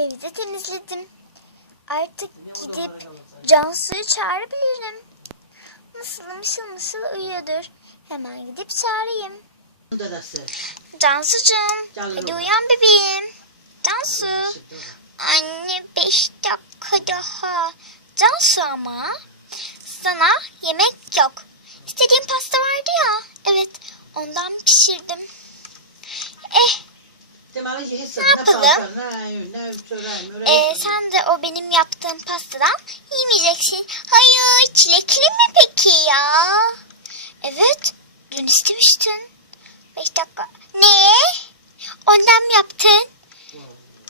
Evi de temizledim. Artık gidip Cansu'yu çağırabilirim. Nasıl mışıl mışıl uyuyordur. Hemen gidip çağırayım. Cansucuğum hadi uyan bebeğim. Cansu. Anne beş dakika daha. Cansu ama. Sana yemek yok. İstediğim pasta vardı ya. Evet ondan pişirdim. Eh Ne yapalım? paltar, nə nə çörək, mörək. e, sen de o benim yaptığım pastadan yemeyeceksin. Hayır çilekli mi peki ya? Evet dün istemiştin. Beş dakika. Ne? Ondan mı yaptın?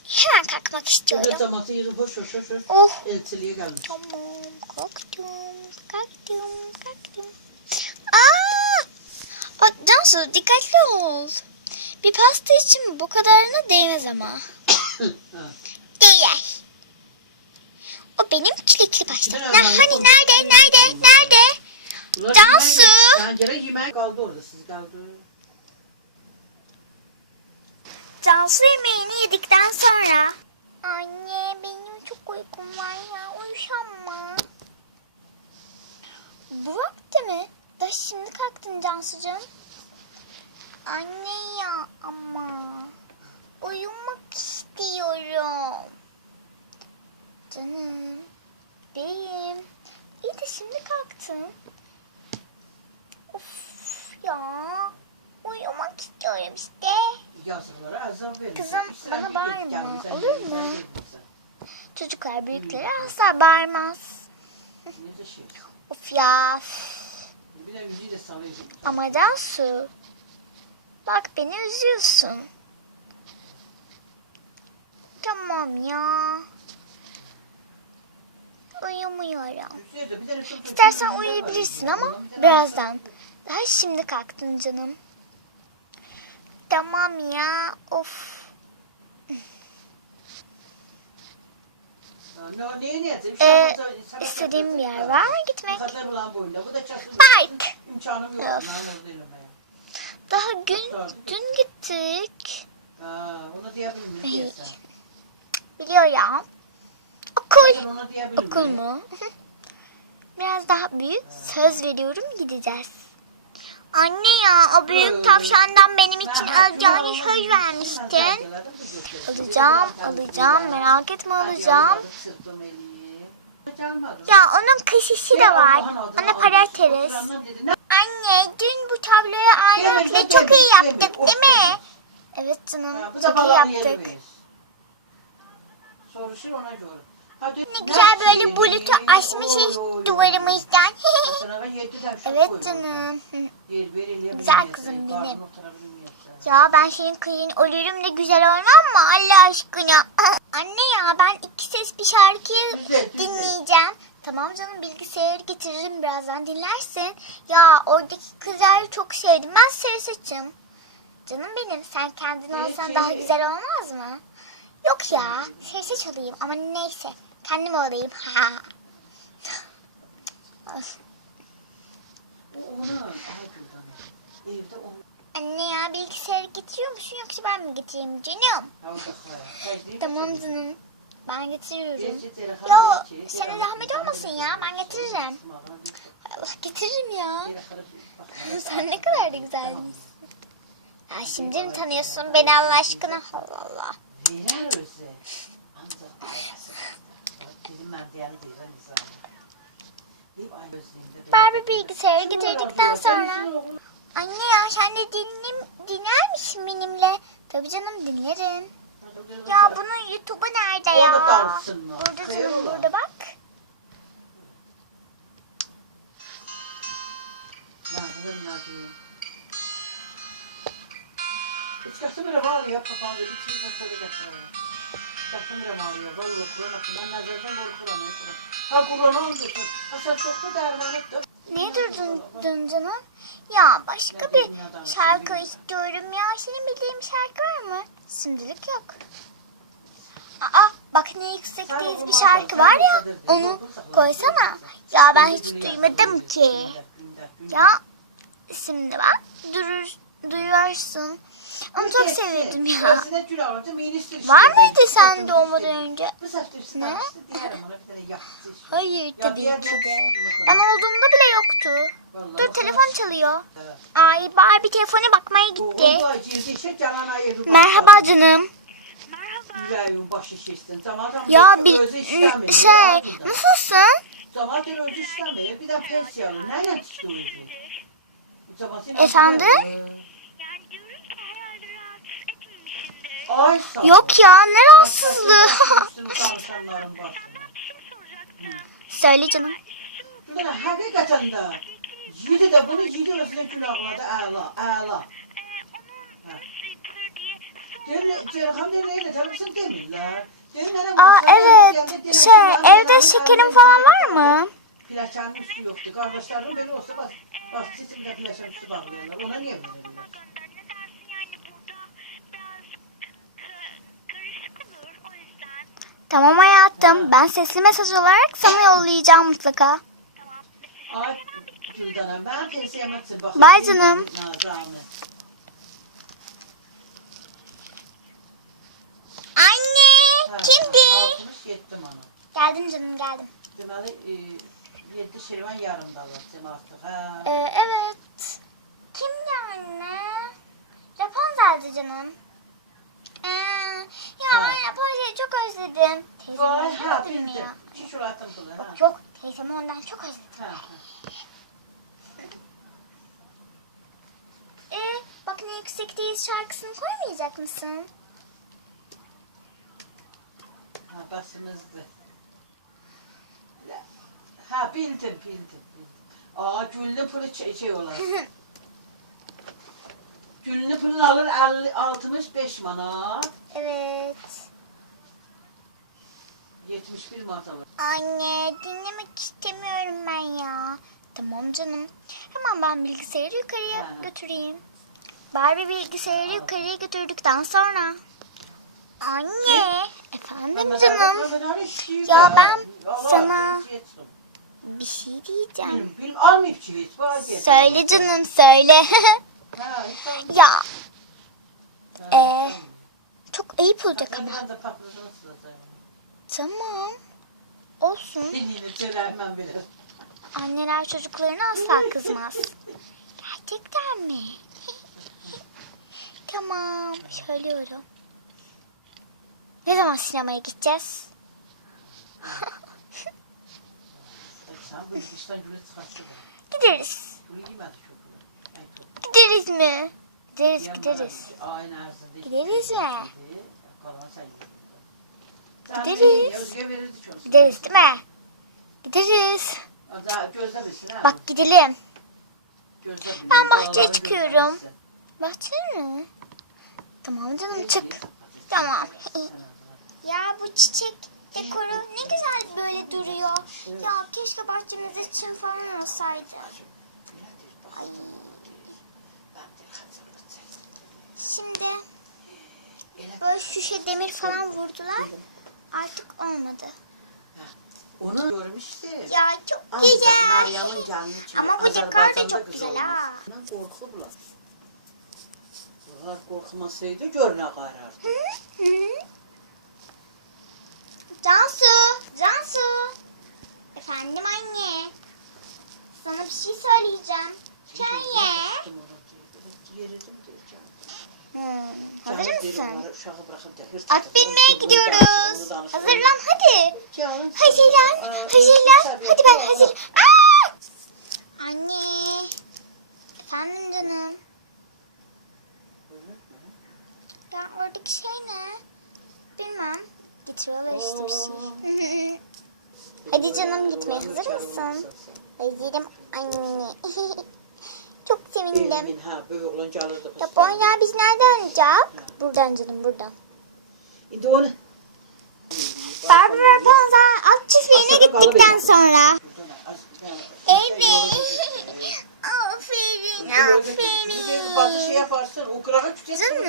Hemen kalkmak istiyorum. Oh. Tamam, kalktım, kalktım, kalktım. Aa! Bak Cansu dikkatli ol. Bir pasta için bu kadarına değmez ama. Değer. O benim çilekli pasta. Ne, hani nerede, nerede, nerede? Cansu! gərək yemək qaldı orada, siz qaldı. Cansu yemeğini yedikten sonra. Anne benim çok uykum var ya uyuşamma. Bu vakti mi? Daha şimdi kalktın Cansucuğum. Anne ya ama uyumak istiyorum. Canım beyim. İyi de şimdi kalktın. Of ya uyumak istiyorum işte. Kızım, bana bağırma, olur mu? Çocuklar büyüklere asla bağırmaz. Şey? Of ya. Ama Cansu. Bak beni üzüyorsun. Tamam ya. Uyumuyorum. İstersen uyuyabilirsin ama birazdan. Daha şimdi kalktın canım. Tamam ya. Of. Ee, istediğin bir yer var mı gitmek? Park. İmkanım yok. Of. Daha gün dün gittik. Ha, onu Hayır. deyəsən. Biliyorum. Okul. Okul mu? Biraz daha büyük. Söz veriyorum gideceğiz. Anne ya o büyük tavşandan benim için alacağını söz vermiştin. Alacağım, alacağım. Merak etme alacağım. Ya onun kışışı da var. Ona para atarız. Anne dün bu tabloyu ağırlıkla çok iyi yaptık değil mi? Evet canım çok iyi yaptık. Soruşur ona göre. Ha, dün- Ne güzel böyle bulutu aşmışız Oy, duvarımızdan. Evet canım. Güzel kızım benim. Ya ben senin kıyın ölürüm de güzel olmam mı Allah aşkına? Anne ya ben iki ses bir şarkıyı dinleyeceğim. Tamam canım bilgisayarı getiririm birazdan dinlersin. Ya oradaki kızları çok sevdim. Ben sarı saçım. Canım benim sen kendin olsan daha güzel olmaz mı? Yok ya sarı saç alayım ama neyse. Kendim olayım. Ha. Anne ya bilgisayarı getiriyor musun yoksa ben mi getireyim canım? Tamam canım. Ben Yo geç, sana zahmet olmasın ya ben getiririm. Allah getiririm ya. Sen ne kadar da güzelsin. Ya şimdi mi tanıyorsun beni Allah aşkına? Allah Allah. Barbie bilgisayarı getirdikten sonra. Anne ya sen de dinle, dinler misin benimle? Tabii canım dinlerim. Ya bunun YouTube'u nerede ya? Burada canım burada bak. Hiç kastamere bağlıyor kafamda. Hiç kimse soru getiriyor. Kastamere bağlıyor. Vallahi Kur'an akı. Ben nazardan. Ha Kur'an olmuşsun. Ha sen çok da derman ettin. Niye durdun canım? Ya başka bir şarkı istiyorum ya. Senin bildiğin şarkı var mı? Şimdilik yok. Aa bak ne yüksekteyiz bir şarkı var ya. Onu koysana. Ya ben hiç duymadım ki. Ya şimdi bak durur, duyuyorsun. Onu çok severdim ya. Var mıydı Ben- sen doğmadan önce? Ne? Hayır tabii ki de. Ben olduğumda bile yoktu. Vallahi Dur telefon çalıyor. Evet. Ay Barbie telefona bakmaya gitti. Merhaba canım. Yüreğin başı şişsin. Zamandan Ya bir şey nasılsın? Zamandan özü işlemiyor. Bir de pensiyalı. Nereden çıktı o özü? Zamanı- Efendim? Ay. Yok ya ne rahatsızlığı. Şey soracaktım. Söyle canım. Hakikaten de. Yedi de bunu yedi özüne külahladı. Ağla, ağla. Demirler. Aa evet. Şey evde şekerim falan var mı? Plaçanın üstü yoktu. Kardeşlerim böyle olsa bas, bas çizimde plaçanın üstü bağlıyorlar. Ona niye verirler? yüzden. Tamam hayatım. Ben sesli mesaj olarak sana yollayacağım mutlaka. Tamam. Ay Bye canım. Anne. Kimdi? 60 yettim ona. Geldim canım geldim. Deməli, 7 şirvan yarım da alacağım artıq. Hə. Ee, evet. Kimdi anne? Rapunzel'di canım. Ee, ya ben Rapunzel'i çok özledim. Teyzemi Vay, ha, özlemedim bildim. ya. Ha. Yok teyzemi ondan çok özledim. Hə, hə. Ee, ne yüksekteyiz şarkısını koymayacak mısın? Ha, basımızdı. La- Ha, bildim, bildim, bildim. Aa, güllü pılı şey, şey olar. güllü pılını alır 50, 65 manat. Evet. 71 manat alır. Anne dinlemek istemiyorum ben ya. Tamam canım. Hemen ben bilgisayarı yukarıya Ha. götüreyim. Barbie bilgisayarı yukarıya götürdükten sonra. Anne. Efendim canım. Ya ben sana- Bir şey diyeceğim. Diye. Söyle canım söyle. Ya Ee, çok ayıp olacak ama. Tamam. Olsun. Bile. Anneler çocuklarına asla kızmaz. Gerçekten mi? Tamam, söylüyorum. Ne zaman sinemaya gideceğiz? Gideriz. Gideriz mi? Gideriz, gideriz. Gideriz mi? Gideriz. Gideriz değil mi? Gideriz. Bak gidelim. Ben bahçeye çıkıyorum. Bahçe mi? Tamam canım çık. Tamam. Ya bu çiçek dekoru ne güzel böyle duruyor. Ya keşke bahçemizde çim falan olsaydı. Şimdi böyle şişe demir falan vurdular. Artık olmadı. Onu görmüştüm. Ya çok Ancak güzel. Meryem'in geldiği için Ama bu dekor da çok güzel ha. Ben korku bulan. Bunlar korkmasaydı gör ne karardı. Hı hı. Cansu, Cansu. Efendim anne. Sana bir şey söyleyeceğim. Hı. Hazır mısın? At binmeye gidiyoruz. Hazırlan hadi. Hazırlan, hazırlan. Hadi ben hazır. Aa! Anne. Efendim canım. Ya oradaki şey ne? Bilmem. Getiriyorlar işte bir şey. Hadi canım gitmeye hazır mısın? Hazırım anne. Çok sevindim. Ha böyle biz nereden oynayacak? Buradan canım buradan. İndi onu. Barbie ve Rapunzel at çiftliğine gittikten sonra. Evet. aferin, aferin. Bazı şey yaparsın, o kırağa küçük Canım,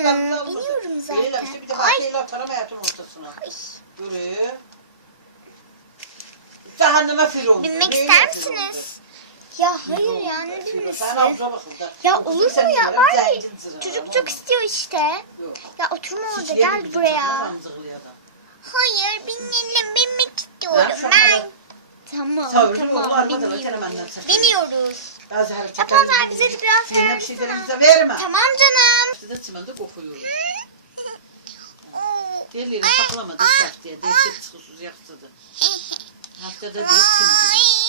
iniyorum zaten. Öyle işte bir de bahçeyle atarım hayatın ortasına. Ay, Göre. Cehenneme oldu. Binmek ister misiniz? Ya hayır ya ne da. Ya olur mu ya? Var ya çocuk çok istiyor işte. Ya oturma orada gel buraya. Hayır benimle binmek istiyorum ben. Tamam tamam biniyoruz. Biniyoruz. Ya pazar bize biraz versene. şeylerimize verme. Tamam canım. Size çimende kokuyor. Oo. Deliyle saklamadı. Haftaya. Değişik çıkısız yaksıdı. Haftada değil şimdi. Ay.